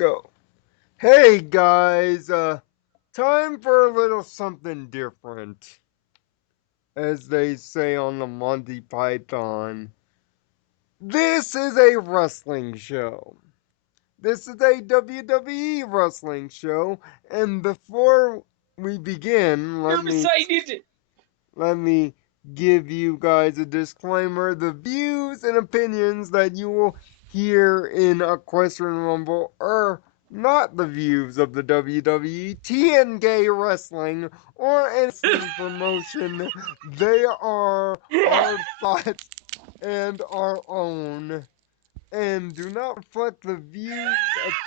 go. Hey guys, time for a little something different. As they say on the Monty Python. This is a wrestling show. This is a WWE wrestling show, and before we begin, let me give you guys a disclaimer. The views and opinions that you will hear in Equestrian Rumble are not the views of the WWE, TNG Wrestling, or any promotion. They are our thoughts and our own, and do not reflect the views,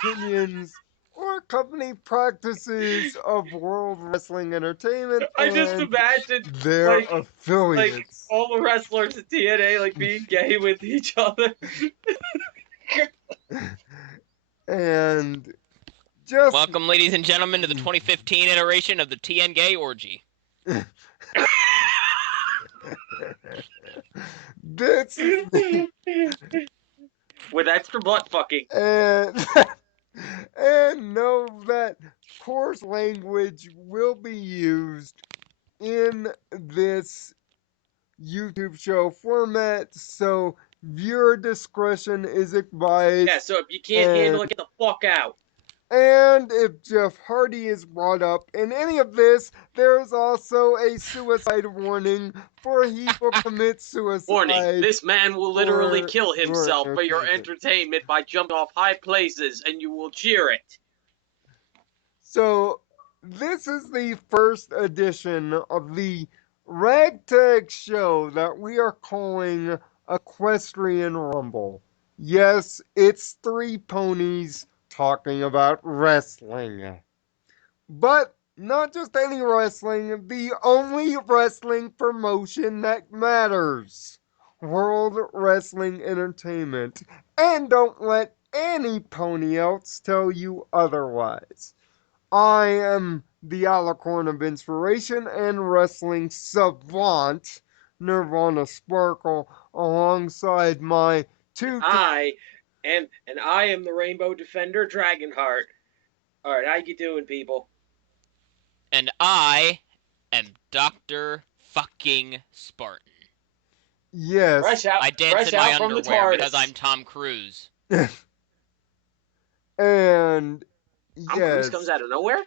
opinions, or company practices of World Wrestling Entertainment I just and imagined their affiliates. all the wrestlers at TNA being gay with each other. And just welcome, ladies and gentlemen, to the 2015 iteration of the TNG orgy. This is the... with extra butt fucking. And know that coarse language will be used in this YouTube show format, so viewer discretion is advised. Yeah, so if you can't handle it, get the fuck out. And if Jeff Hardy is brought up in any of this, there's also a suicide warning for he will commit suicide. Warning, this man will literally kill himself for your entertainment by jumping off high places, and you will cheer it. So, this is the first edition of the ragtag show that we are calling Equestrian Rumble. Yes, it's three ponies talking about wrestling. But not just any wrestling, the only wrestling promotion that matters. World Wrestling Entertainment. And don't let any pony else tell you otherwise. I am the alicorn of inspiration and wrestling savant, Nirvana Sparkle, alongside my two... I am the Rainbow Defender, Dragonheart. Alright, how you doing, people? And I am Dr. fucking Spartan. Yes. I dance in my underwear because I'm Tom Cruise. And Tom Cruise comes out of nowhere?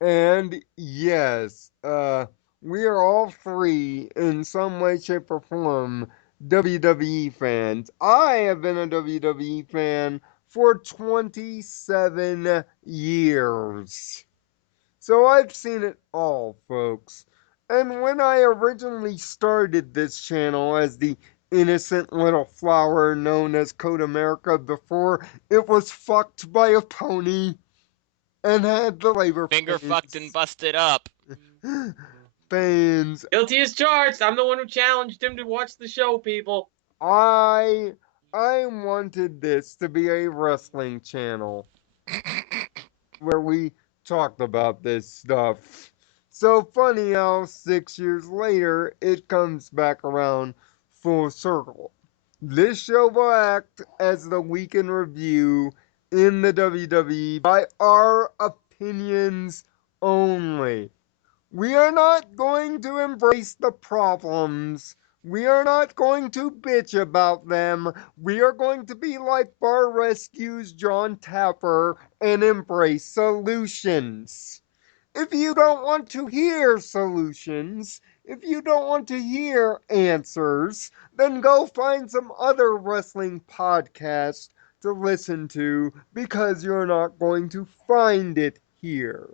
And yes, we are all three in some way, shape, or form WWE fans. I have been a WWE fan for 27 years. So I've seen it all, folks. And when I originally started this channel as the innocent little flower known as Code America before it was fucked by a pony and had the labor finger pains. Fucked and busted up. Pains. Guilty as charged. I'm the one who challenged him to watch the show, people. I wanted this to be a wrestling channel where we talked about this stuff. So funny how 6 years later it comes back around full circle. This show will act as the week in review in the WWE by our opinions only. We are not going to embrace the problems. We are not going to bitch about them. We are going to be like Bar Rescue's John Tapper and embrace solutions. If you don't want to hear solutions, if you don't want to hear answers, then go find some other wrestling podcast to listen to, because you're not going to find it here.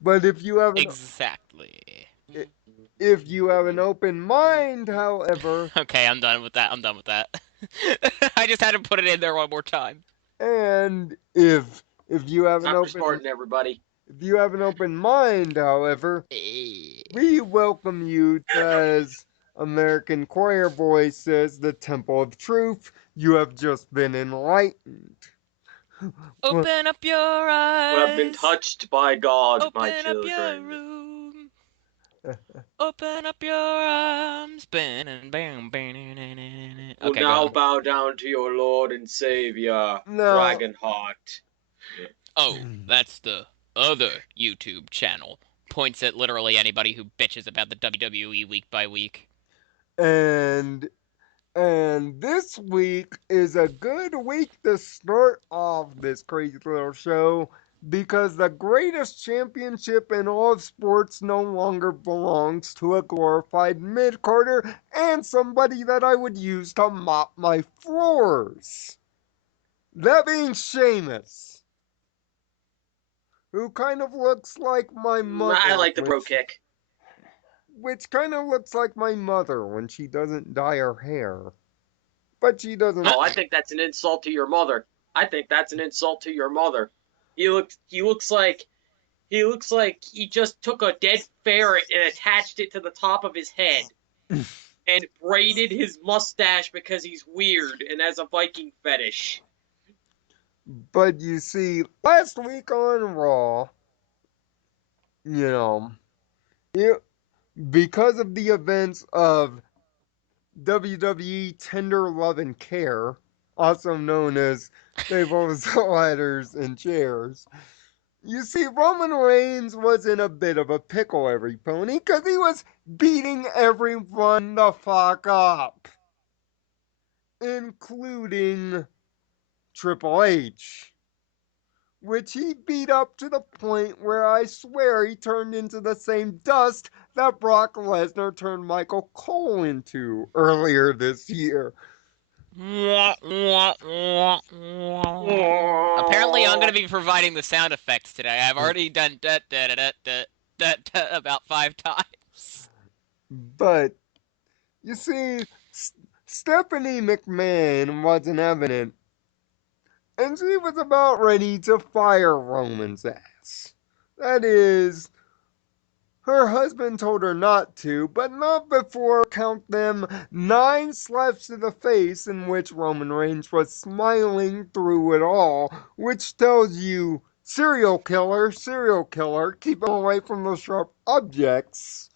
But if you have if you have an open mind, however... Okay, I'm done with that. I just had to put it in there one more time. And if you have an open... Spartan, everybody. If you have an open mind, however, we welcome you to, as American Choir Boy says, the Temple of Truth. You have just been enlightened. Open up your eyes. You have been touched by God, Open my children. Up your room. Open up your arms. Bam, bam, bam. Will Okay, go now on. bow down to your Lord and Savior, No. Dragonheart. Oh, that's the other YouTube channel. Points at literally anybody who bitches about the WWE week by week. And this week is a good week to start off this crazy little show because the greatest championship in all of sports no longer belongs to a glorified mid-carder and somebody that I would use to mop my floors. That being Sheamus, who kind of looks like my I mother, like the bro kick. which kind of looks like my mother when she doesn't dye her hair. But she doesn't. Oh, I think that's an insult to your mother. I think that's an insult to your mother. He looks like he just took a dead ferret and attached it to the top of his head and braided his mustache because he's weird and has a Viking fetish. But you see, last week on Raw, you know, it, because of the events of WWE Tender Love and Care, also known as tables, ladders, and chairs, you see, Roman Reigns was in a bit of a pickle, every pony, because he was beating everyone the fuck up, including Triple H, which he beat up to the point where I swear he turned into the same dust that Brock Lesnar turned Michael Cole into earlier this year. Apparently, I'm going to be providing the sound effects today. I've already done about 5 times. But you see, Stephanie McMahon wasn't evident, and she was about ready to fire Roman's ass. That is, her husband told her not to, but not before, count them, 9 slaps to the face in which Roman Reigns was smiling through it all, which tells you, serial killer, keep him away from those sharp objects.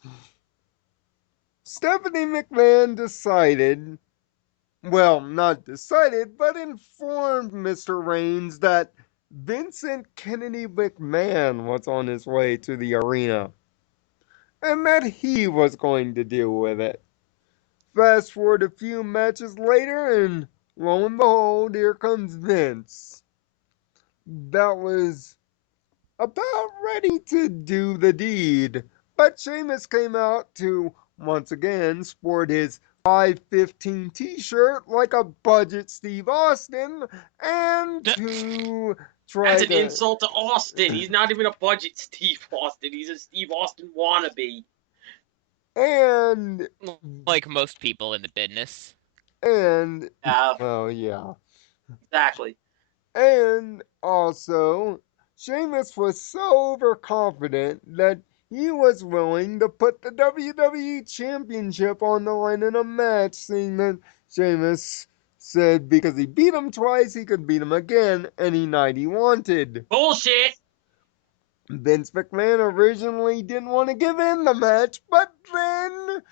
Stephanie McMahon decided, well, not decided, but informed Mr. Reigns that Vincent Kennedy McMahon was on his way to the arena and that he was going to deal with it. Fast forward a few matches later, and lo and behold, here comes Vince. That was about ready to do the deed, but Sheamus came out to once again sport his 515 t-shirt like a budget Steve Austin and to That's try an to insult to Austin. He's not even a budget Steve Austin. He's a Steve Austin wannabe. and Like most people in the business. and Yeah, well, yeah. exactly. And also, Sheamus was so overconfident that he was willing to put the WWE Championship on the line in a match, seeing that Sheamus said because he beat him twice, he could beat him again any night he wanted. Bullshit. Vince McMahon originally didn't want to give in the match, but then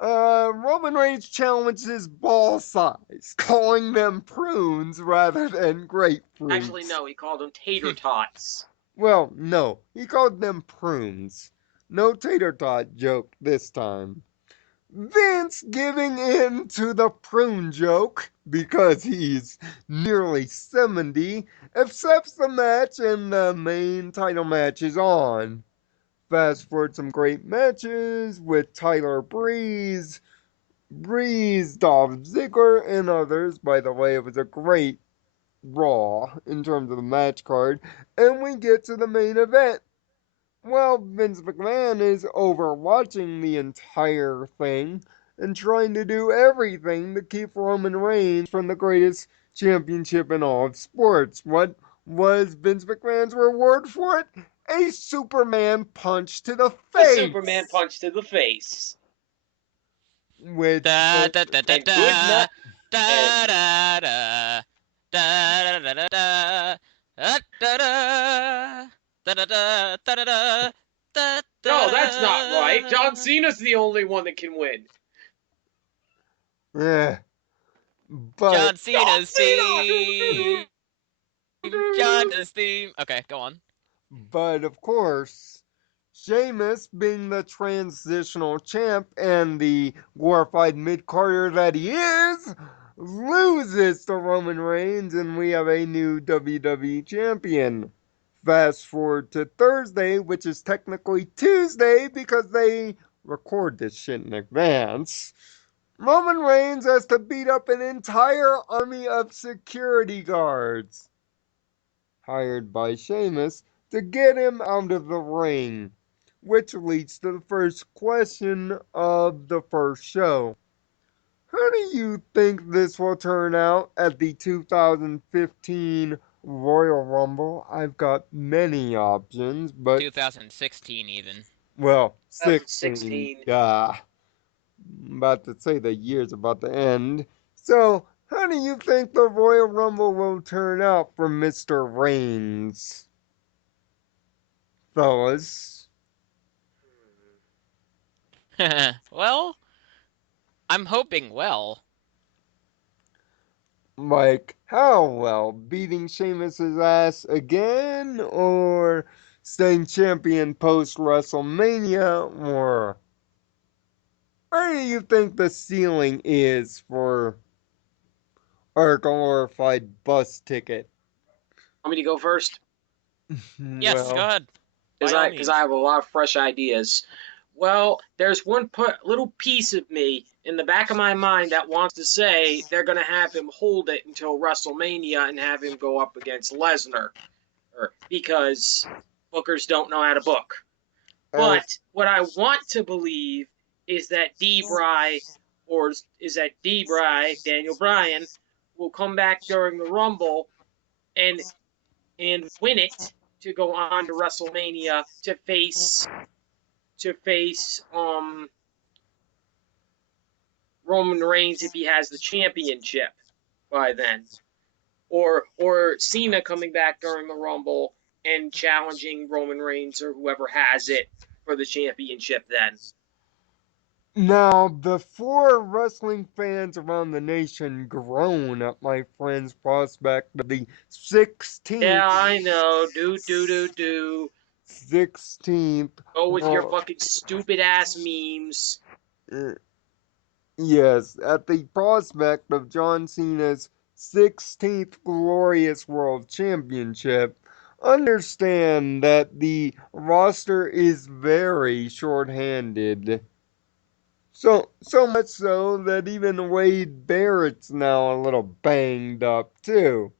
Roman Reigns challenged his ball size, calling them prunes rather than Actually, grapefruits. no, he called them tater tots. Well, no, he called them prunes. No tater tot joke this time. Vince giving in to the prune joke because he's nearly 70, accepts the match and the main title match is on. Fast forward some great matches with Tyler Breeze, Dolph Ziggler, and others. By the way, it was a great Raw in terms of the match card. And we get to the main event. Well, Vince McMahon is overwatching the entire thing and trying to do everything to keep Roman Reigns from the greatest championship in all of sports. What was Vince McMahon's reward for it? A Superman punch to the A Superman face! punch to the face. Which, Da for, da da da And good da night. da And da da da da da da da da da da da da da da da No, that's not right. John Cena's the only one that can win. Yeah, but John John Cena's Cena! theme. John Cena's theme. Okay, go on. but of course, Sheamus, being the transitional champ and the glorified mid-carder that he is, loses to Roman Reigns, and we have a new WWE champion. Fast forward to Thursday, which is technically Tuesday because they record this shit in advance. Roman Reigns has to beat up an entire army of security guards hired by Sheamus to get him out of the ring, which leads to the first question of the first show. How do you think this will turn out at the 2015 Royal Rumble? I've got many options, but 2016 even. well, 16. 2016. Yeah, I'm about to say the year's about to end. So, how do you think the Royal Rumble will turn out for Mr. Reigns, fellas? Well, I'm hoping well. Like, how well? Beating Sheamus's ass again? Or staying champion post WrestleMania? Or where do you think the ceiling is for our glorified bus ticket? Want me to go first? Yes, go Well, ahead. By Because all I means. have a lot of fresh ideas. Well, there's one little piece of me in the back of my mind that wants to say they're going to have him hold it until WrestleMania and have him go up against Lesnar, because bookers don't know how to book. as But what I want to believe is that Daniel Bryan, will come back during the Rumble and win it to go on to WrestleMania to face Roman Reigns if he has the championship by then, or Cena coming back during the Rumble and challenging Roman Reigns or whoever has it for the championship then. now, before wrestling fans around the nation groan at my friend's prospect of the 16th, Yeah, I know. Do. 16th, Go with your Ro- fucking stupid ass memes. uh, yes, at the prospect of John Cena's 16th glorious world championship, understand that the roster is very short-handed. So much so that even Wade Barrett's now a little banged up too.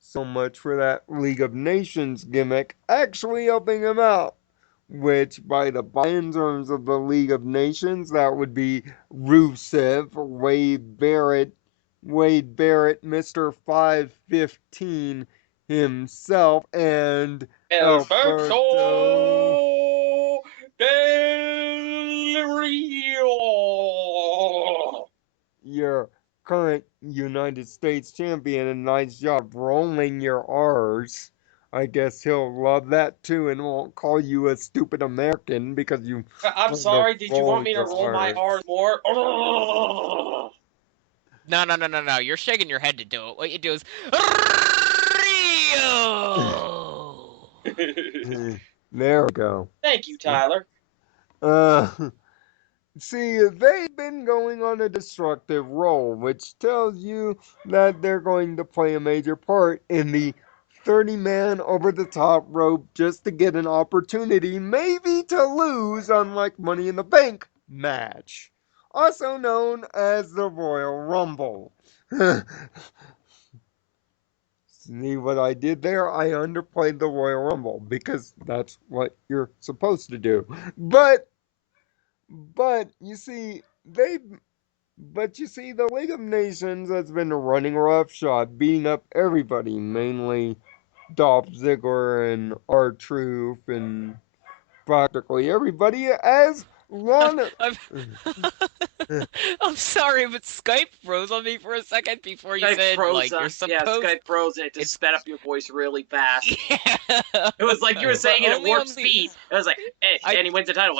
So much for that League of Nations gimmick actually helping him out. Which, by the by, in terms of the League of Nations, that would be Rusev, Wade Barrett, Mr. 515 himself, and Alberto Alberto, Del Rio. your current United States champion, and nice job rolling your R's. I guess he'll love that too and won't call you a stupid American because you I'm learned to sorry, did you want roll me to your roll my R's. R's more? No. You're shaking your head to do it. What you do is Rio. There we go. Thank you, Tyler. Uh, See, they've been going on a destructive roll, which tells you that they're going to play a major part in the 30-man over the top rope just to get an opportunity, maybe to lose, unlike Money in the Bank match, also known as the Royal Rumble. See what I did there? I underplayed the Royal Rumble because that's what you're supposed to do. But you see, the League of Nations has been running roughshod, beating up everybody, mainly Dolph Ziggler and R-Truth and practically everybody, as Lana. I'm sorry, but Skype froze on me for a second before you Skype said, froze. like, you're Yeah, supposed... Skype froze, and it just It's... sped up your voice really fast. Yeah. It was like you were But saying it at only warp on the... speed. It was like, and he wins the title.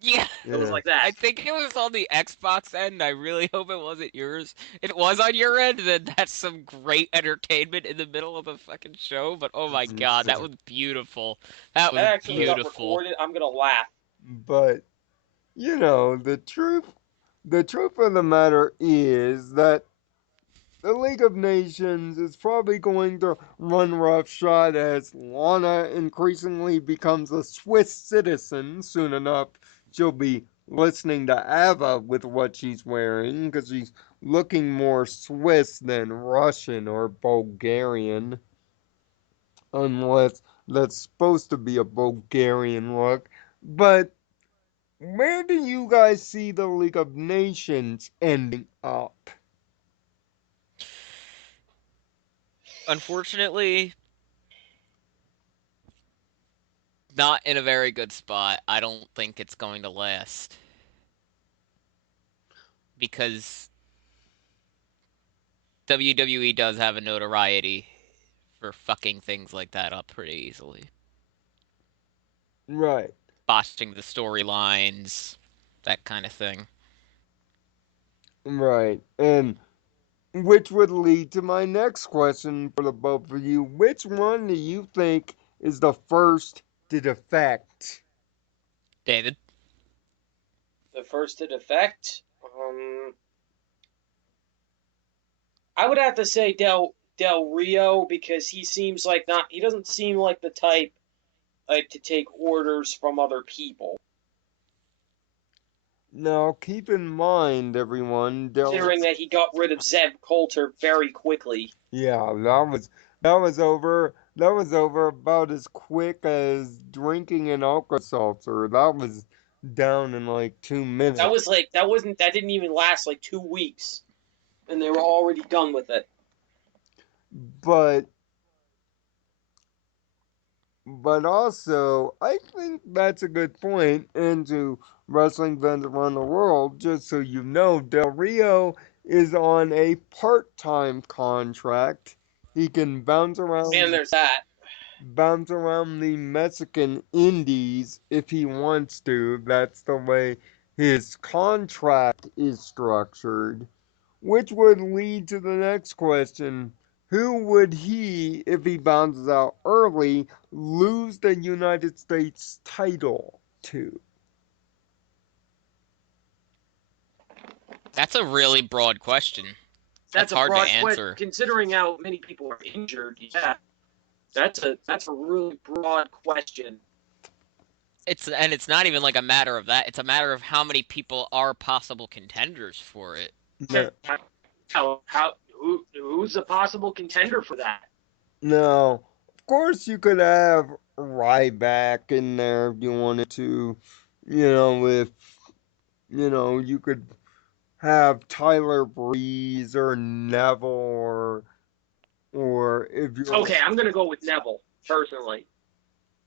Yeah. It was like I that. think it was on the Xbox end. I really hope it wasn't yours. If it was on your end, then that's some great entertainment in the middle of the fucking show. But oh my god, that was beautiful. That was That actually got beautiful. recorded. I'm gonna laugh. But the truth of the matter is that the League of Nations is probably going to run roughshod as Lana increasingly becomes a Swiss citizen. Soon enough, she'll be listening to ABBA with what she's wearing because she's looking more Swiss than Russian or Bulgarian, unless that's supposed to be a Bulgarian look. But where do you guys see the League of Nations ending up? Unfortunately, not in a very good spot. I don't think it's going to last. Because WWE does have a notoriety for fucking things like that up pretty easily. Right. Botching the storylines, that kind of thing. Right. And which would lead to my next question for the both of you. Which one do you think is the first to defect? David? The first to defect. I would have to say Del Rio, because he seems like not. He doesn't seem like the type like to take orders from other people. Now, keep in mind, everyone, Considering that he got rid of Zeb Coulter very quickly. yeah, that was over about as quick as drinking an Alka-Seltzer. That was down in like 2 minutes. That didn't even last like 2 weeks, and they were already done with it. But also, I think that's a good point into wrestling fans around the world. Just so you know, Del Rio is on a part-time contract. He can And there's that. bounce around the Mexican Indies if he wants to. That's the way his contract is structured. Which would lead to the next question. Who would he, if he bounces out early, lose the United States title to? That's a really broad question. That's hard to answer. Considering how many people are injured, yeah. That's a really broad question. It's not even like a matter of that. It's a matter of how many people are possible contenders for it. Who's a possible contender for that? Now, of course, you could have Ryback in there if you wanted to. If you could have Tyler Breeze or Neville or if you're Okay, I'm gonna go with Neville personally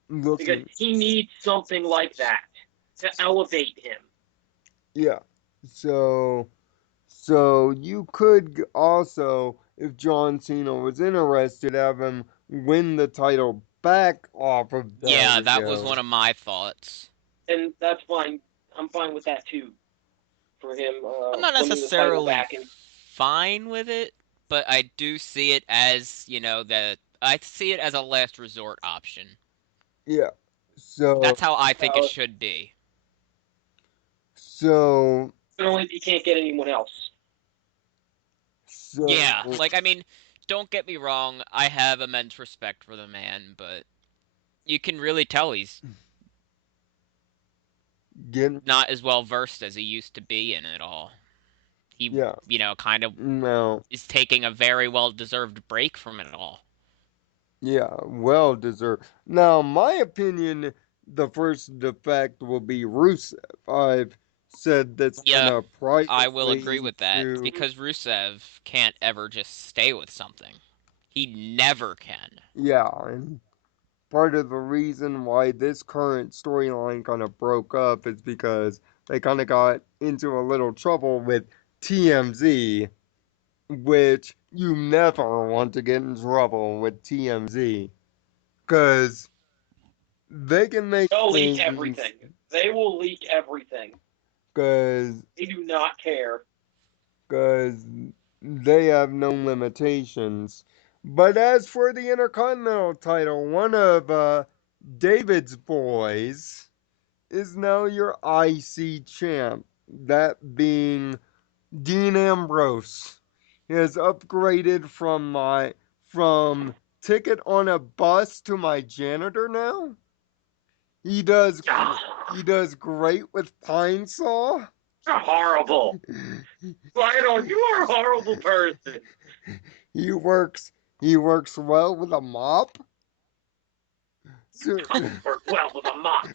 because looking, he needs something like that to elevate him. yeah. So you could also, if John Cena was interested, have him win the title back off of Del Yeah, that was Rio. one of my thoughts. And that's fine. I'm fine with that too. For him, I'm not winning the title necessarily back and fine with it, but I do see it as, I see it as a last resort option. Yeah. So That's how I think it should be. So only if you can't get anyone else. Yeah, don't get me wrong, I have immense respect for the man, but you can really tell he's not as well versed as he used to be in it all. He, kind of is taking a very well-deserved break from it all. Yeah, well deserved. Now, my opinion, the first defect will be Rusev. I've said that's Yeah, privately I will agree with that, because Rusev can't ever just stay with something. He never can. Yeah, part of the reason why this current storyline kind of broke up is because they kind of got into a little trouble with TMZ, which you never want to get in trouble with TMZ because they can make They'll leak things everything. They will leak everything. because They do not care. because they have no limitations. But as for the Intercontinental title, one of David's boys is now your IC champ, that being Dean Ambrose. He has upgraded from ticket on a bus to my janitor now. He does he does great with Pine Saw. You're horrible. Lionel, you are a horrible person. He works he works well with a mop. So, Work well with a mop.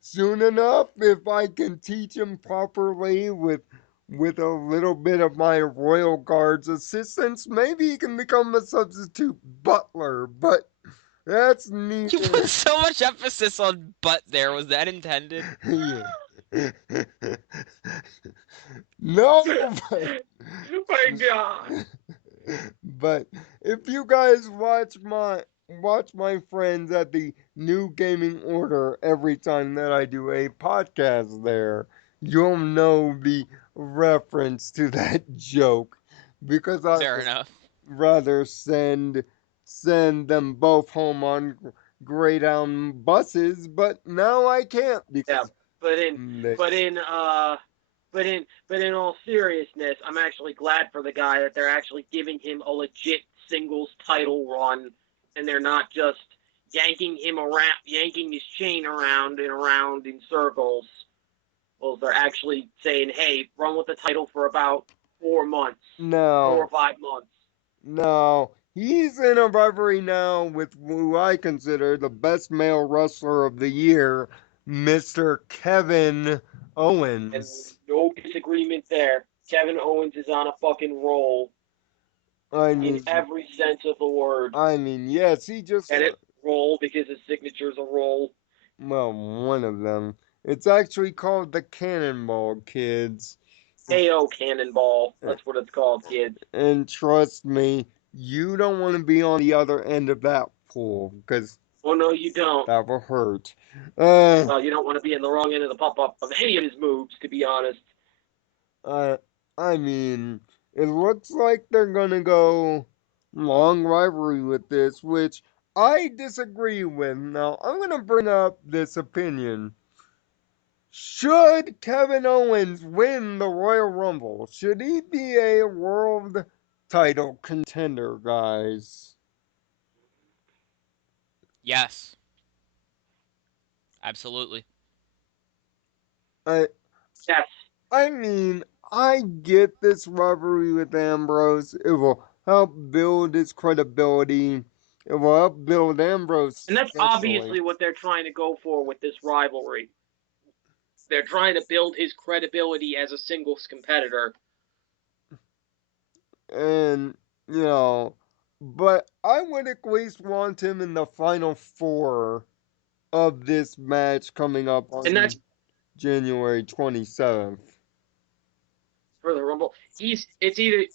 soon enough, if I can teach him properly with a little bit of my Royal Guard's assistance, maybe he can become a substitute butler, but that's You neither. put so much emphasis on "but" there. Was that intended? Yeah. No, My God. but if you guys watch my friends at the New Gaming Order every time that I do a podcast there, you'll know the reference to that joke because I Fair would enough. rather send them both home on Greyhound buses, but now I can't Yeah, because but in they, but in all seriousness, I'm actually glad for the guy that they're actually giving him a legit singles title run, and they're not just yanking him around, yanking his chain around and around in circles. Well, they're actually saying, "Hey, run with the title for about 4 months, 4 or no. 5 months." No, he's in a rivalry now with who I consider the best male wrestler of the year, Mr. Kevin And Owens. no disagreement there. Kevin Owens is on a fucking roll I in mean, every sense of the word. yes, he just, And it roll because his signature's a roll. well, one of them. It's actually called the Cannonball Kids. KO Cannonball. That's what it's called, kids. And trust me, you don't want to be on the other end of that pool, because Oh no, you don't. that will hurt. Uh, Well, you don't want to be in the wrong end of the pop up of any of his moves, to be honest. Uh, I mean, it looks like they're gonna go long rivalry with this, which I disagree with. Now, I'm gonna bring up this opinion. Should Kevin Owens win the Royal Rumble? Should he be a world title contender, guys? Yes, absolutely. I Yes. I mean, I get this rivalry with Ambrose. It will help build his credibility. It will help build Ambrose And that's especially. obviously what they're trying to go for with this rivalry. They're trying to build his credibility as a singles competitor. And, you know, but I would at least want him in the final four of this match coming up And that's on January 27th. for the Rumble. It's either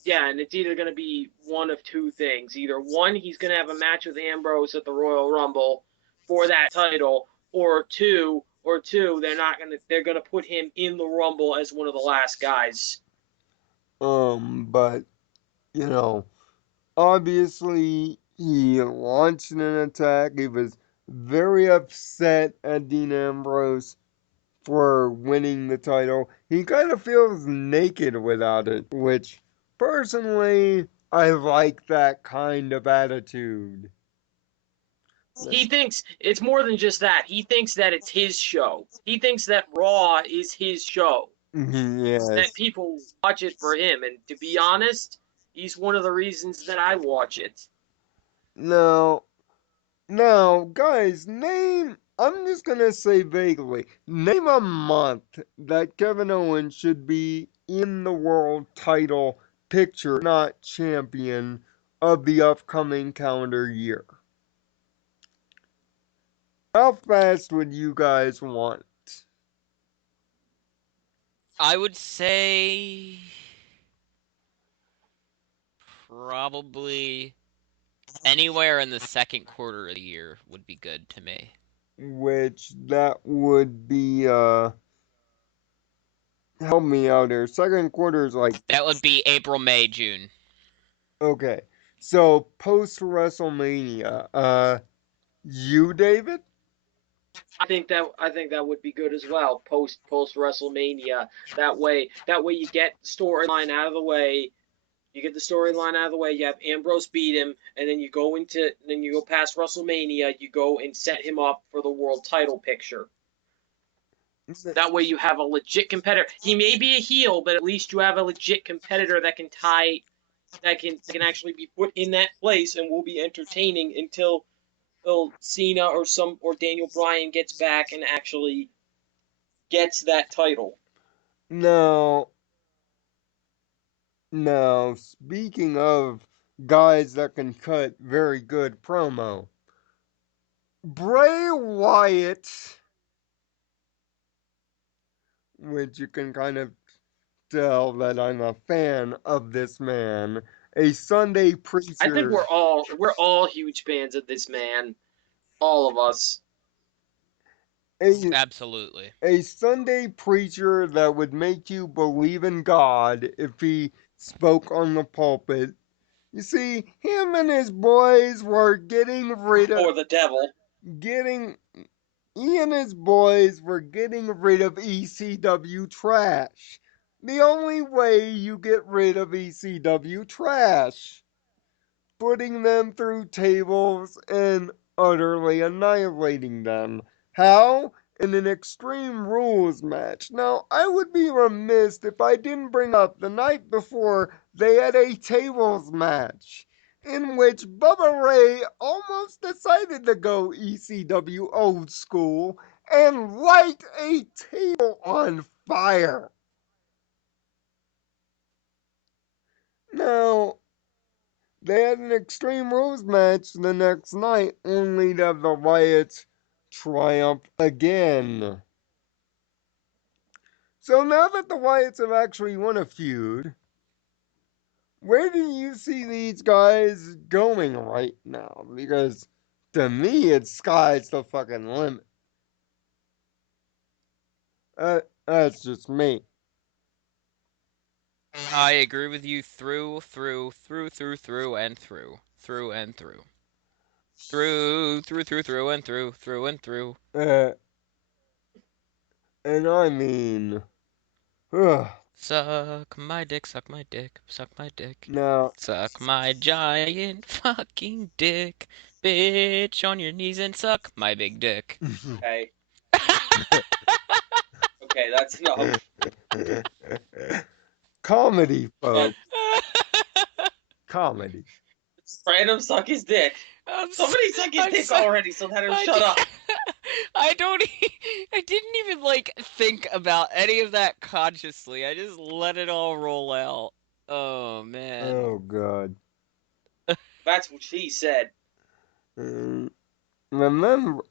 going to be one of two things. Either one, he's going to have a match with Ambrose at the Royal Rumble for that title, or two, they're gonna put him in the Rumble as one of the last guys. But, you know, obviously, he launched an attack. He was very upset at Dean Ambrose for winning the title. He kind of feels naked without it, which personally, I like that kind of attitude. He thinks it's more than just that. He thinks that it's his show. He thinks that Raw is his show. That Yes. people watch it for him. And to be honest, he's one of the reasons that I watch it. Now, now, guys, I'm just gonna say vaguely, name a month that Kevin Owens should be in the world title picture, not champion of the upcoming calendar year. How fast would you guys want? I would say probably anywhere in the second quarter of the year would be good to me. Which that would be help me out here. Second quarter is like That would be April, May, June. okay. So post WrestleMania. You David? I think that would be good as well. Post WrestleMania. That way you get the storyline out of the way. You get the storyline out of the way. You have Ambrose beat him, and then you go past WrestleMania. You go and set him up for the world title picture. That way you have a legit competitor. He may be a heel, but at least you have a legit competitor that can actually be put in that place and will be entertaining until Cena or Daniel Bryan gets back and actually gets that title. Now, now speaking of guys that can cut very good promo, Bray Wyatt, which you can kind of tell that I'm a fan of this man, a Sunday I think preacher, we're all huge fans of this man, all of us. a, Absolutely. a Sunday preacher that would make you believe in God if he spoke on the pulpit. You see, him and his boys were Or the devil. getting he and his boys were getting rid of ECW trash. The only way you get rid of ECW trash, putting them through tables and utterly annihilating them. How? In an Extreme Rules match. Now, I would be remiss if I didn't bring up the night before they had a tables match in which Bubba Ray almost decided to go ECW old school and light a table on fire. Now, they had an Extreme Rules match the next night, only to have the Wyatts triumph again. So now that the Wyatts have actually won a feud, where do you see these guys going right now? Because to me, it's sky's the fucking limit. That's just me. I agree with you through, and through. Through and through. Through and through. Uh, and I mean, ugh, Suck my dick, suck my dick, suck my dick. now, Suck my giant fucking dick. Bitch on your knees and suck my big dick. Okay. Okay, that's enough. comedy, folks, comedy. Random suck his dick. Somebody suck his dick already, so let him shut up. I don't. I didn't even like think about any of that consciously. I just let it all roll out. Oh man. Oh god. That's what she said. Remember,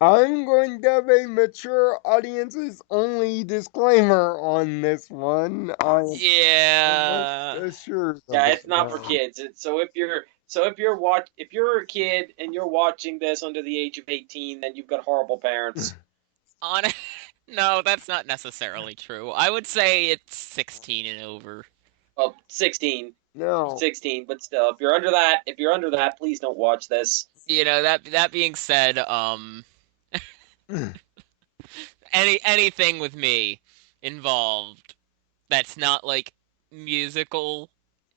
I'm going to have a mature audiences only disclaimer on this one. I am almost Yeah. assured of Yeah, it it's not for now. kids. If you're a kid and you're watching this under the age of 18, then you've got horrible parents. On. No, that's not necessarily true. I would say it's 16 and over. Well, 16. No. 16, but still, if you're under that, please don't watch this. You know, that being said, anything with me involved that's not like musical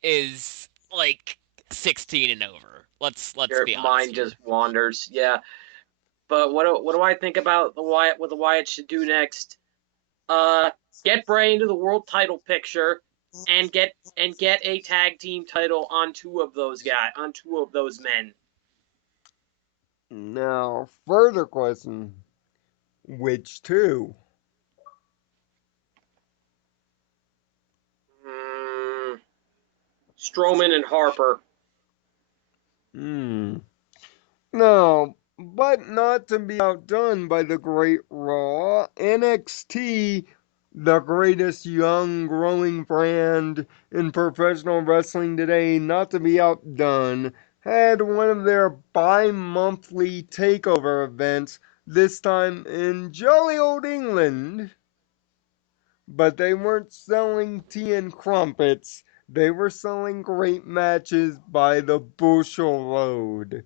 is like 16 and over. Let's Your be honest mind here. just wanders. Yeah. But what do I think about what the Wyatt should do next? Get Bray into the world title picture and get a tag team title on two of those men. Now, further question. Which two? Mm, Strowman and Harper. Hmm. Now, But not to be outdone by the great Raw, NXT, the greatest young growing brand in professional wrestling today, not to be outdone, had one of their bi-monthly takeover events, this time in jolly old England. But they weren't selling tea and crumpets, they were selling great matches by the bushel load.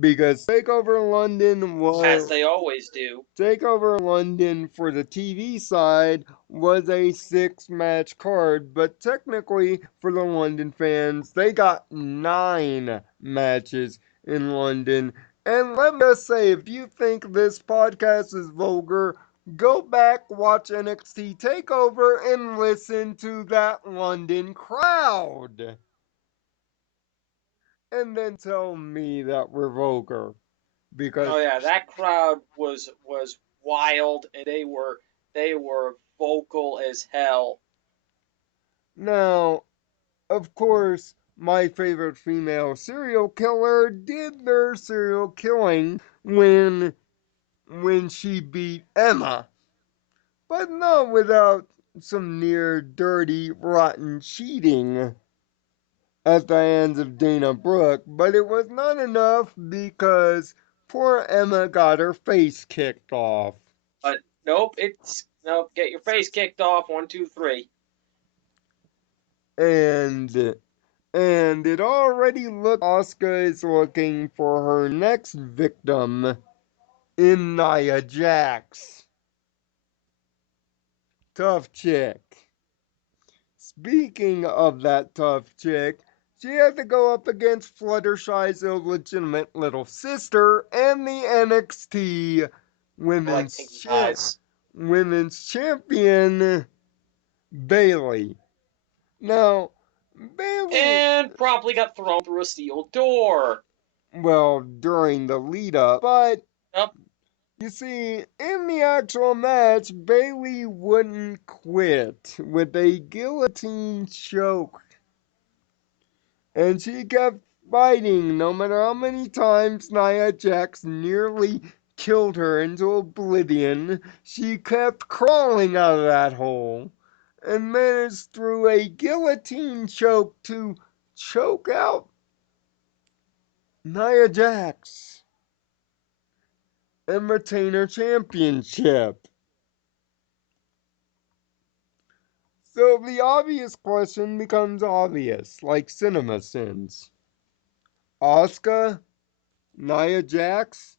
Because as they always do. Takeover London for the TV side was a 6 match card, but technically for the London fans, they got 9 matches in London. And let me just say, if you think this podcast is vulgar, go back, watch NXT Takeover, and listen to that London crowd. And then tell me that we're vulgar. Because Oh yeah, that crowd was wild, and they were vocal as hell. now, of course, my favorite female serial killer did their serial killing when she beat Emma, but not without some near dirty, rotten cheating at the hands of Dana Brooke. But it was not enough because poor Emma got her face kicked off. But nope, nope. Get your face kicked off. 1, 2, 3. And and it already looks Asuka is looking for her next victim in Nia Jax. Tough chick. Speaking of that tough chick, she had to go up against Fluttershy's illegitimate little sister and the NXT I like Women's pinky eyes. Women's Champion Bayley. Now, Bayley, And probably got thrown through a steel door. well, during the lead up, but Yep. you see, in the actual match, Bayley wouldn't quit with a guillotine choke. And she kept fighting no matter how many times Nia Jax nearly killed her into oblivion. She kept crawling out of that hole and managed through a guillotine choke to choke out Nia Jax and retain her championship. So the obvious question becomes obvious, like cinema sins. Asuka, Nia Jax,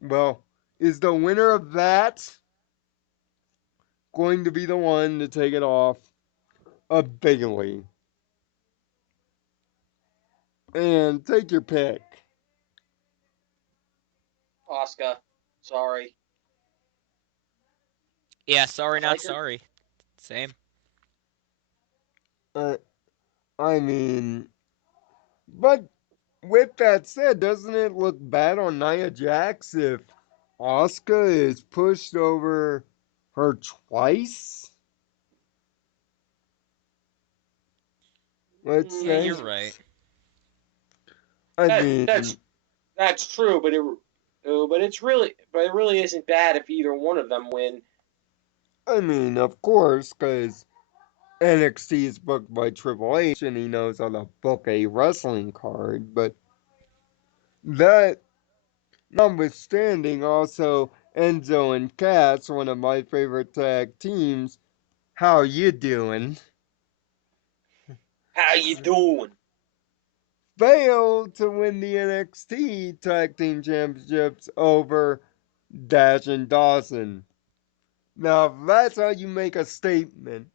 well, is the winner of that going to be the one to take it off of Bayley? And take your pick. Asuka. Sorry. Yeah, sorry, I not like her. sorry. Same. Uh, I mean, but with that said, doesn't it look bad on Nia Jax if Asuka is pushed over her twice? Let's Yeah, say. you're right. I That mean, that's true, but it really isn't bad if either one of them win. of course, because NXT is booked by Triple H and he knows how to book a wrestling card, but that notwithstanding, also Enzo and Cass, one of my favorite tag teams, how you doing? How you doing? Failed to win the NXT Tag Team Championships over Dash and Dawson. Now, if that's how you make a statement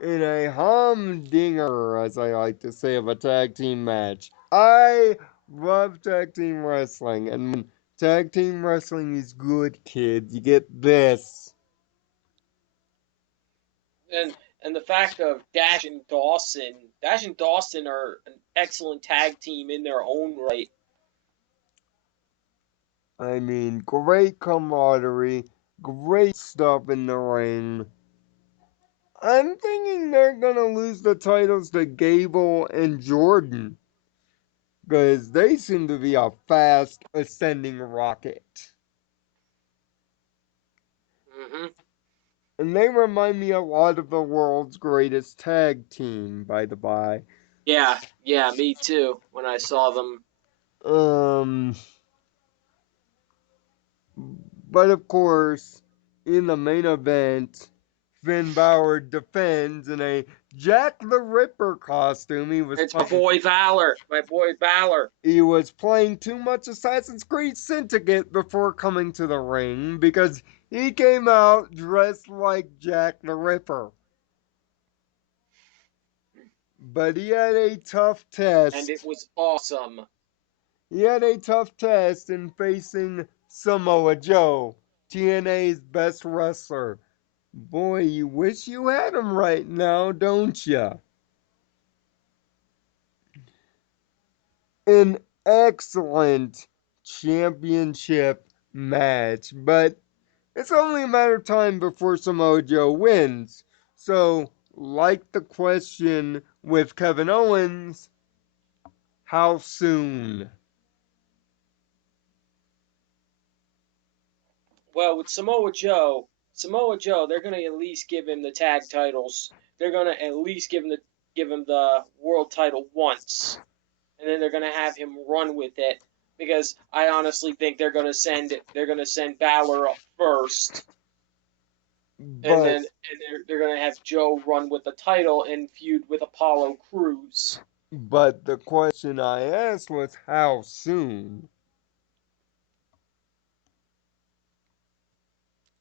in a humdinger, as I like to say, of a tag team match. I love tag team wrestling, and when tag team wrestling is good, kids, you get this. And the fact of Dash and Dawson are an excellent tag team in their own right. Great camaraderie, great stuff in the ring. I'm thinking they're gonna lose the titles to Gable and Jordan because they seem to be a fast ascending rocket. Hmm. And they remind me a lot of the world's greatest tag team, by the by. Yeah, yeah, me too. When I saw them, Um, but of course, in the main event, Finn Balor defends in a Jack the Ripper costume. it's my boy Valor, my boy Valor. He was playing too much Assassin's Creed Syndicate before coming to the ring because he came out dressed like Jack the Ripper. But he had a tough And test. it was awesome. He had a tough test in facing Samoa Joe, TNA's best wrestler. Boy, you wish you had him right now, don't ya? An excellent championship match, but it's only a matter of time before Samoa Joe wins. So, like the question with Kevin Owens, how soon? Well, with Samoa Joe, they're gonna at least give him the tag titles. They're gonna at least give him the world title once, and then they're gonna have him run with it. Because I honestly think they're gonna send Balor up first, and But they're gonna have Joe run with the title and feud with Apollo Crews. but the question I asked was how soon?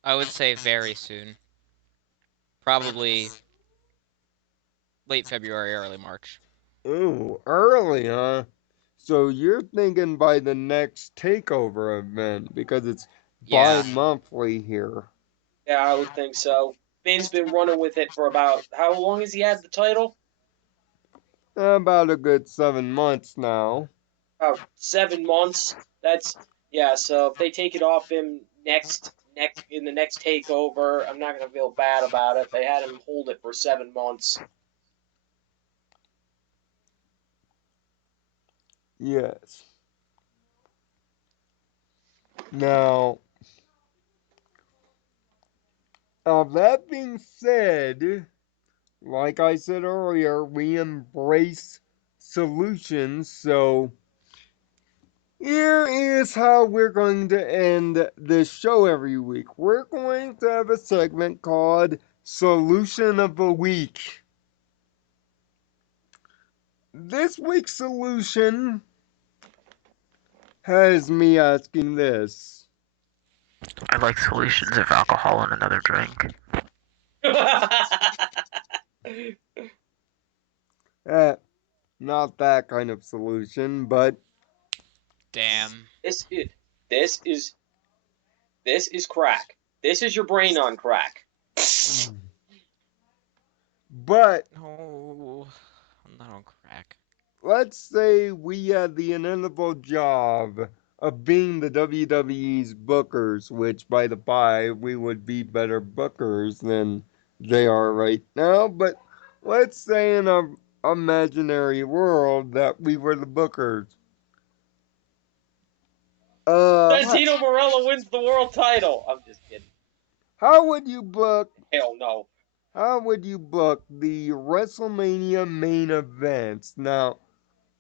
I would say very soon. Probably late February, early March. Ooh, early, huh? So you're thinking by the next takeover event because it's Yeah. bi-monthly here. Yeah, I would think so. Finn's been running with it for about how long has he had the title? About a good 7 months now. About 7 months. That's yeah. So if they take it off him next in the next takeover, I'm not gonna feel bad about it. They had him hold it for 7 months. Yes. Now, that being said, like I said earlier, we embrace solutions. So here is how we're going to end this show every week. We're going to have a segment called Solution of the Week. This week's solution has me asking this. I like solutions of alcohol and another drink. Eh, Not that kind of solution, but Damn. this is this is this is crack. This is your brain on crack. but No, I'm not on crack. let's say we had the inevitable job of being the WWE's bookers, which, by the by, we would be better bookers than they are right now. But let's say in a imaginary world that we were the bookers. Santino Morella wins the world title. I'm just kidding. How would you book? Hell no. How would you book the WrestleMania main events? Now,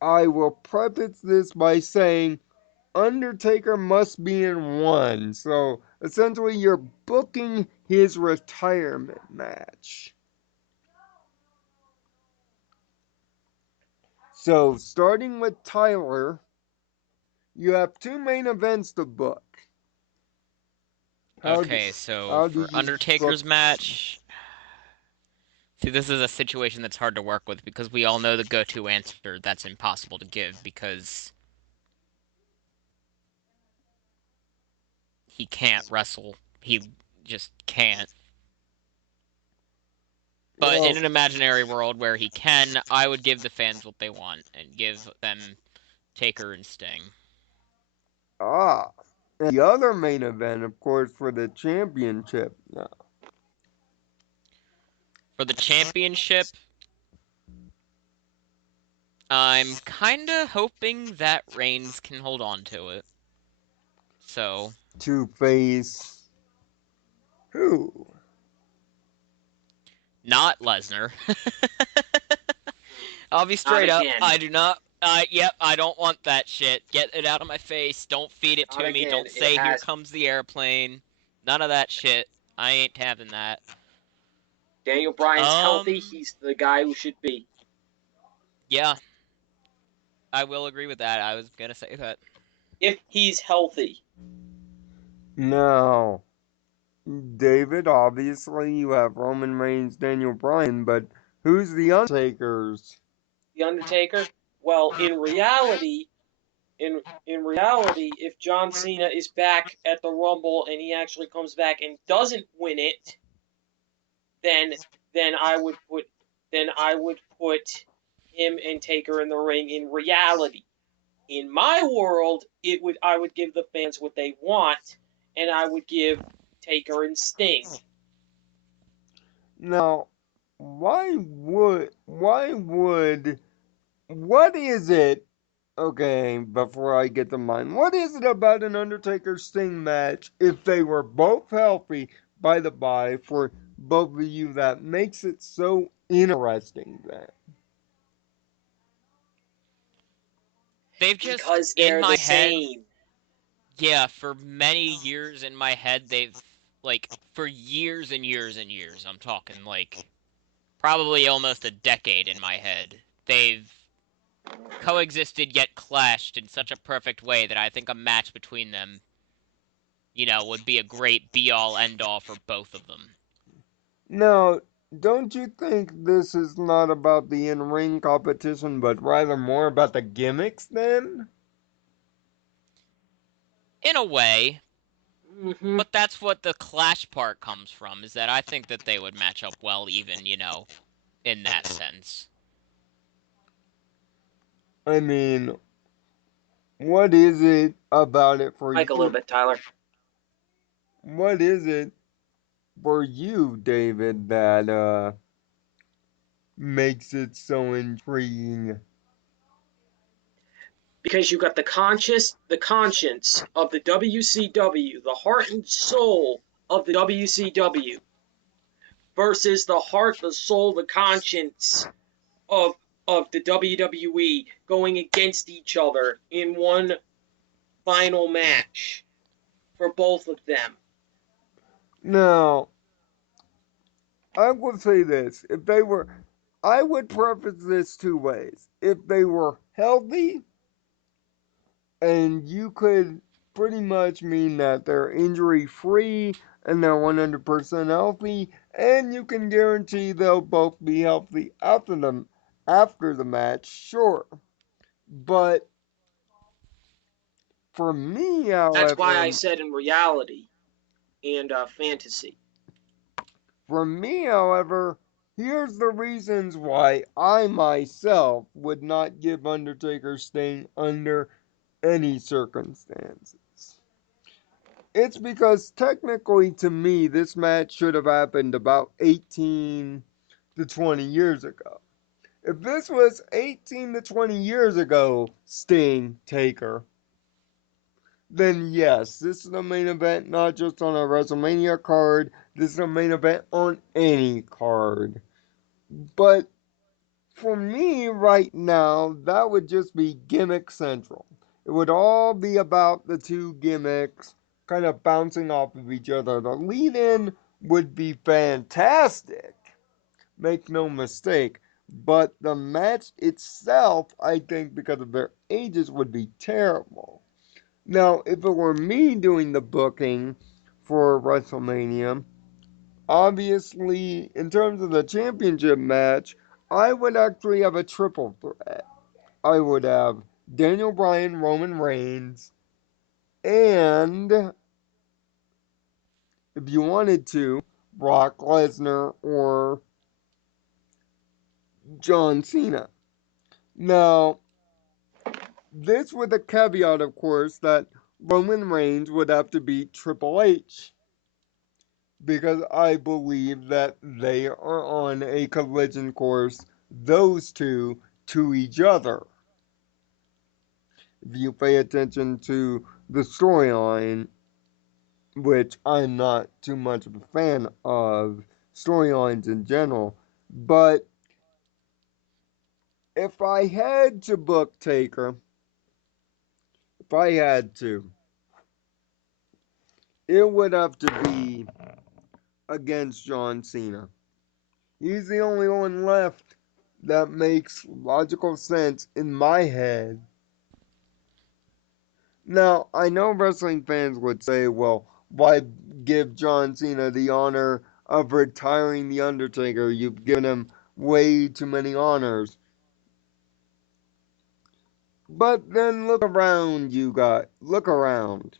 I will preface this by saying Undertaker must be in one. So essentially, you're booking his retirement match. So starting with Tyler, you have two main events to book. Okay, so How do for you book? Undertaker's match, see, this is a situation that's hard to work with because we all know the go-to answer that's impossible to give because he can't wrestle. He just can't. But Well, in an imaginary world where he can, I would give the fans what they want and give them Taker and Sting. ah, and the other main event, of course, for the championship. Now, For the championship, I'm kinda hoping that Reigns can hold on to it. So, To face who? not Lesnar. I'll be Not straight up. again. I do not. Yep, I don't want that shit. Get it out of my face. Don't feed it Not to me. again. Don't It say, here has comes the airplane. None of that shit. I ain't having that. Daniel Bryan's healthy. Um, He's the guy who should be. yeah, I will agree with that. I was gonna say that. If he's healthy. No. David, obviously you have Roman Reigns, Daniel Bryan, but who's the Undertaker's? The Undertaker? Well, in reality, if John Cena is back at the Rumble and he actually comes back and doesn't win it, then then I would put him and Taker in the ring in reality. In my world, I would give the fans what they want, and I would give Taker and Sting. Now, what is it? Okay, before I get to mine, what is it about an Undertaker Sting match, if they were both healthy, by the by, for both of you, that makes it so interesting then? They've just, Because in they're the my head, same. yeah, for many years in my head, like, for years and years and years, I'm talking, like, probably almost a decade in my head, they've coexisted yet clashed in such a perfect way that I think a match between them, would be a great be-all, end-all for both of them. Now, don't you think this is not about the in-ring competition, but rather more about the gimmicks then? In a way, Mm-hmm. but that's what the clash part comes from, is that I think that they would match up well even, in that sense. I mean, what is it about it for Mike, a little you? bit, Tyler. What is it for you, David, that makes it so intriguing? Because you got the conscience of the WCW, the heart and soul of the WCW, versus the heart, the soul, the conscience of the WWE going against each other in one final match for both of them. Now, I would say this. I would preface this two ways. If they were healthy, and you could pretty much mean that they're injury free and they're 100% healthy, and you can guarantee they'll both be healthy after the match, sure. But for me, That's why I however, said in reality and fantasy. here's the reasons why I myself would not give Undertaker Sting under any circumstances. It's because technically, to me, this match should have happened about 18 to 20 years ago. If this was 18 to 20 years ago, Sting, Taker, then yes, this is the main event, not just on a WrestleMania card, this is the main event on any card. But for me, right now, that would just be gimmick central. It would all be about the two gimmicks kind of bouncing off of each other. The lead in would be fantastic, make no mistake. But the match itself, I think, because of their ages, would be terrible. Now, if it were me doing the booking for WrestleMania, obviously, in terms of the championship match, I would actually have a triple threat. I would have Daniel Bryan, Roman Reigns, and if you wanted to, Brock Lesnar or John Cena. Now, this with a caveat, of course, that Roman Reigns would have to beat Triple H because I believe that they are on a collision course, those two, to each other. If you pay attention to the storyline, which I'm not too much of a fan of storylines in general, but if I had to book Taker, if I had to, it would have to be against John Cena. He's the only one left that makes logical sense in my head. Now, I know wrestling fans would say, well, why give John Cena the honor of retiring The Undertaker? You've given him way too many honors. But then look around, you guys. Look around.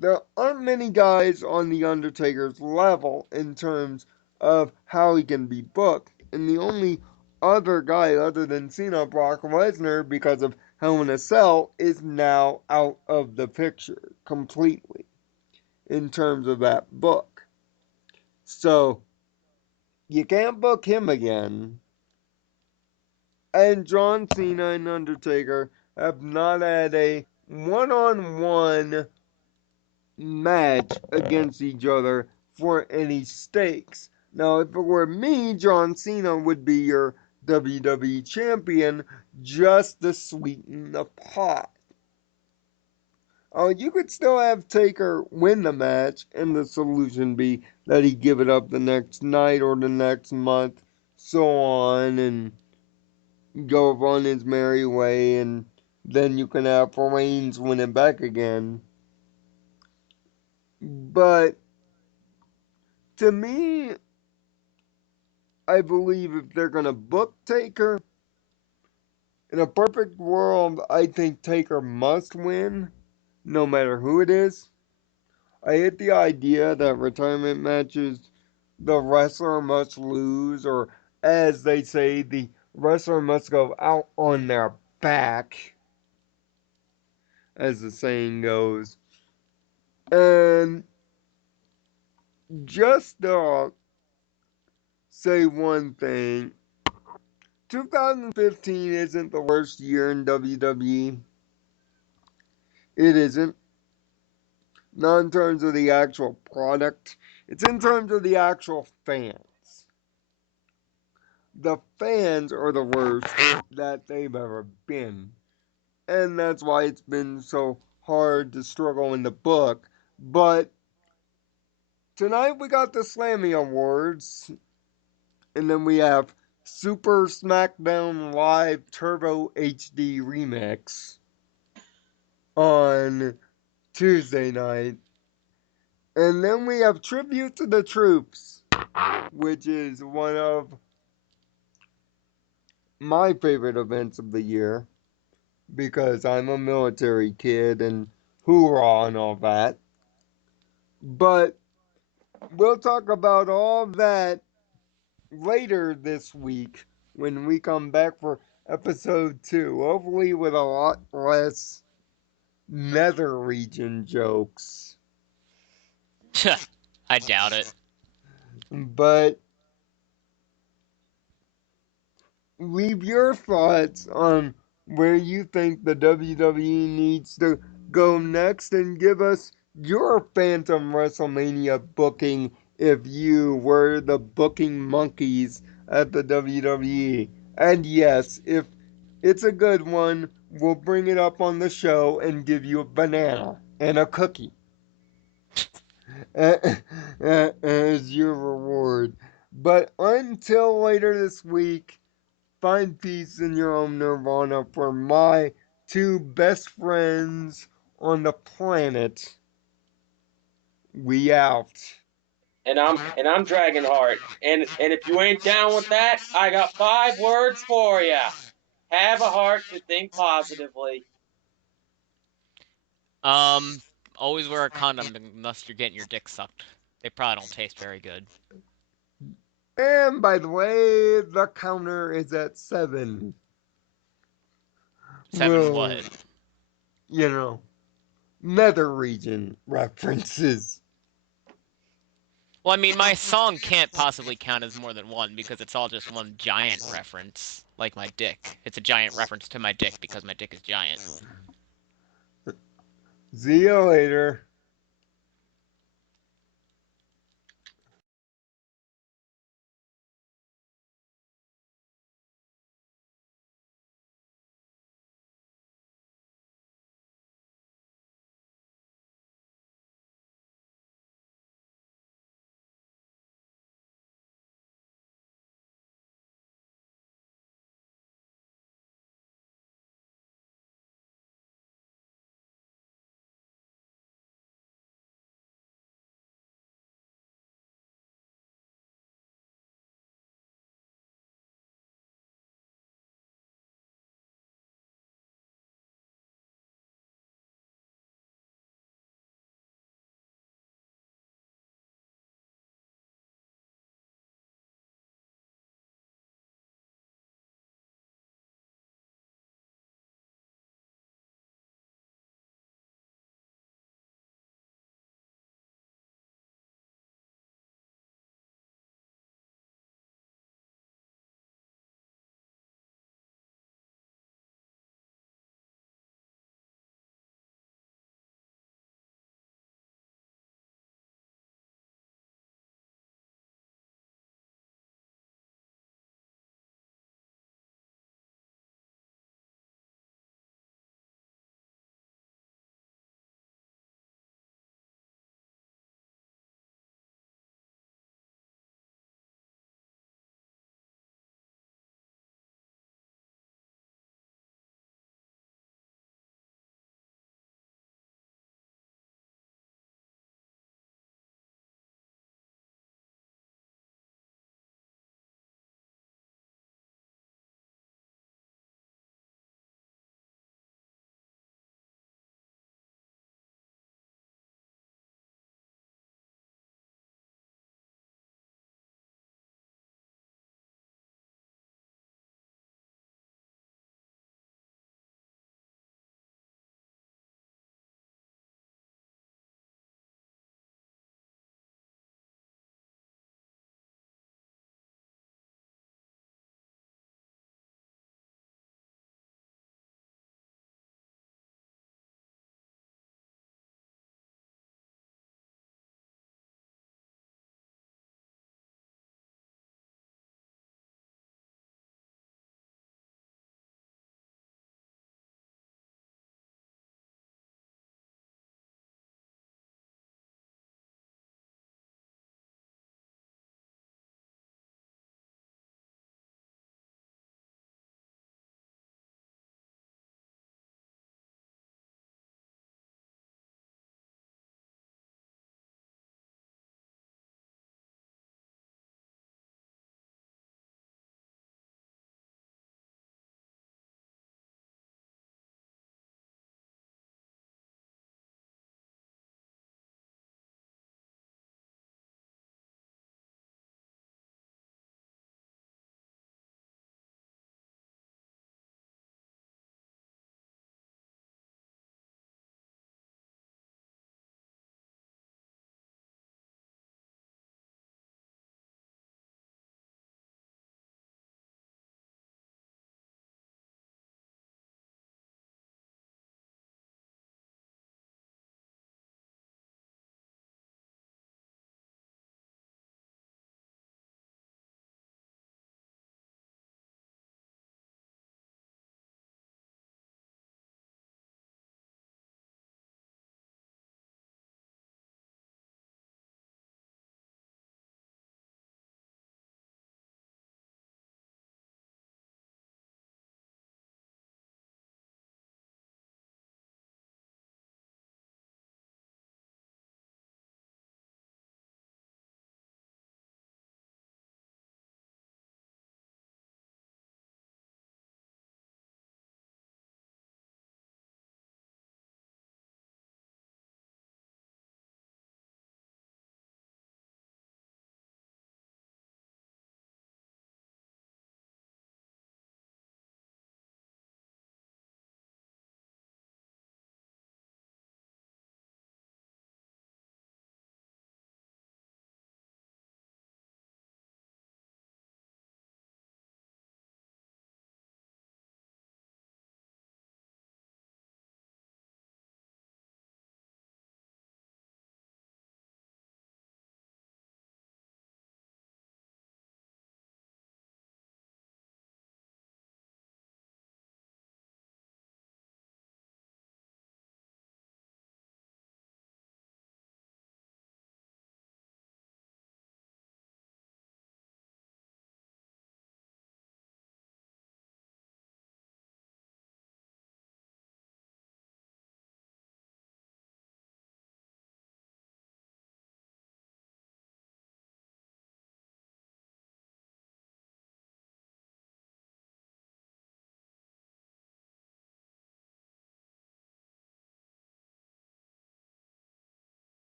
There aren't many guys on The Undertaker's level in terms of how he can be booked. And the only other guy other than Cena, Brock Lesnar, because of Hell in a Cell, is now out of the picture completely in terms of that book. So you can't book him again. And John Cena and Undertaker have not had a one-on-one match against each other for any stakes. Now, if it were me, John Cena would be your WWE champion just to sweeten the pot. You could still have Taker win the match, and the solution be that he give it up the next night or the next month, so on, and go on his merry way, and then you can have Reigns win it back again. But to me, I believe if they're going to book Taker, in a perfect world, I think Taker must win, no matter who it is. I hate the idea that retirement matches, the wrestler must lose, or as they say, the wrestler must go out on their back, as the saying goes. And just say one thing, 2015 isn't the worst year in WWE. It isn't. Not in terms of the actual product. It's in terms of the actual fans. The fans are the worst that they've ever been. And that's why it's been so hard to struggle in the book. But tonight we got the Slammy Awards. And then we have Super SmackDown Live Turbo HD Remix on Tuesday night. And then we have Tribute to the Troops, which is one of my favorite events of the year because I'm a military kid and hoorah and all that. But we'll talk about all that later this week when we come back for episode 2. Hopefully, with a lot less nether region jokes. I doubt it. But leave your thoughts on where you think the WWE needs to go next and give us your Phantom WrestleMania booking if you were the booking monkeys at the WWE. And yes, if it's a good one, we'll bring it up on the show and give you a banana and a cookie as your reward. But until later this week, find peace in your own nirvana for my two best friends on the planet. We out. And I'm Dragonheart. And if you ain't down with that, I got 5 words for you. Have a heart to think positively. Always wear a condom unless you're getting your dick sucked. They probably don't taste very good. And by the way, the counter is at 7. 7 Well, what? you know, nether region references. Well, I mean, my song can't possibly count as more than one because it's all just one giant reference, like my dick. It's a giant reference to my dick because my dick is giant. See you later.